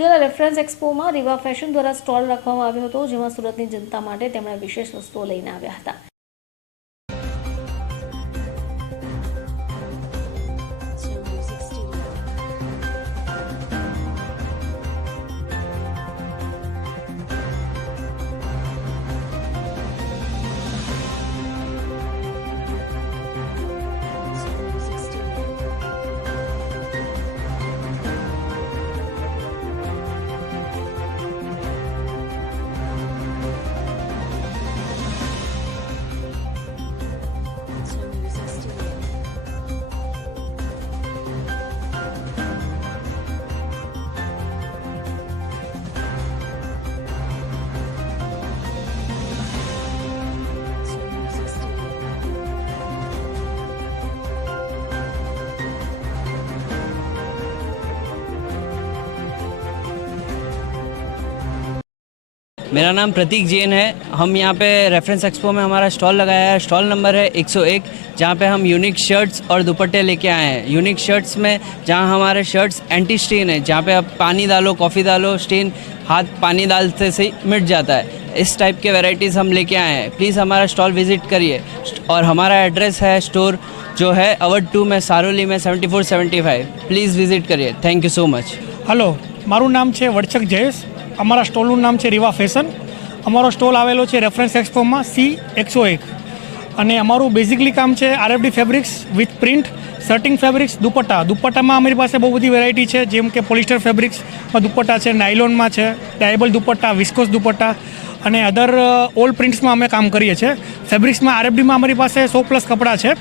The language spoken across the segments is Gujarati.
યોજાયેલા રેફરન્સ એક્સપોમાં રીવા ફેશન દ્વારા સ્ટોલ રાખવામાં આવ્યો હતો, જેમાં સુરતની જનતા માટે તેમણે વિશેષ વસ્તુઓ લઈને આવ્યા હતા। मेरा नाम प्रतीक जैन है। हम यहाँ पे रेफरेंस एक्सपो में हमारा स्टॉल लगाया है। स्टॉल नंबर है 101, जहाँ पे हम यूनिक शर्ट्स और दुपट्टे लेके आए हैं। यूनिक शर्ट्स में जहाँ हमारे शर्ट्स एंटी स्टेन है, जहाँ पे आप पानी डालो, कॉफ़ी डालो, स्टेन हाथ पानी डालते से मिट जाता है। इस टाइप के वैरायटीज़ हम लेके आए हैं। प्लीज़ हमारा स्टॉल विज़िट करिए। और हमारा एड्रेस है स्टोर जो है अवध 2 में, सारोली में 7475। प्लीज़ विज़िट करिए। Thank you so much. Hello, मारू नाम है वर्चक जयेश। अमरा स्टोलનું નામ છે રીવા ફેશન। અમારો સ્ટોલ આવેલો છે રેફરન્સ એક્સપોમાં C101 અને અમારું બેઝિકલી કામ છે RFD fabrics with print, shirting fabrics, દુપટ્ટામાં અમારી પાસે બહુ બધી વેરાયટી છે, જેમ કે પોલિસ્ટર ફેબ્રિક્સમાં દુપટ્ટા છે, નાયલોનમાં છે, ડાયેબલ દુપટ્ટા, વિસ્કોસ દુપટ્ટા અને અધર ઓલ પ્રિન્ટ્સમાં અમે કામ કરીએ છીએ। ફેબ્રિક્સમાં RFDમાં અમારી પાસે 100+ કપડાં છે।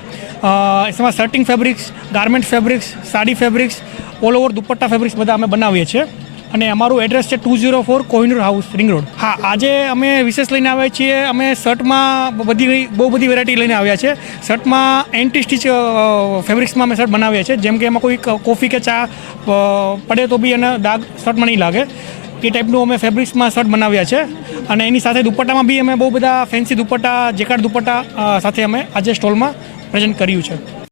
એમાં shirting fabrics, garment fabrics, sari fabrics, all over dupatta fabrics બધા અમે બનાવીએ છીએ। અને અમારું એડ્રેસ છે 204 કોહિનૂર હાઉસ, રિંગ રોડ। હા, આજે અમે વિશેષ લઈને આવ્યા છીએ। અમે શર્ટમાં બહુ બધી વેરાયટી લઈને આવ્યા છે। શર્ટમાં એન્ટી સ્ટીચ ફેબ્રિક્સમાં અમે શર્ટ બનાવ્યા છે, જેમ કે એમાં કોઈ કોફી કે ચા પડે તો બી એને દાગ શર્ટમાં નહીં લાગે, એ ટાઈપનું અમે ફેબ્રિક્સમાં શર્ટ બનાવ્યા છે। અને એની સાથે દુપટ્ટામાં બી અમે બહુ બધા ફેન્સી દુપટ્ટા, જેકાર્ડ દુપટ્ટા સાથે અમે આજે સ્ટોલમાં પ્રેઝન્ટ કર્યું છે।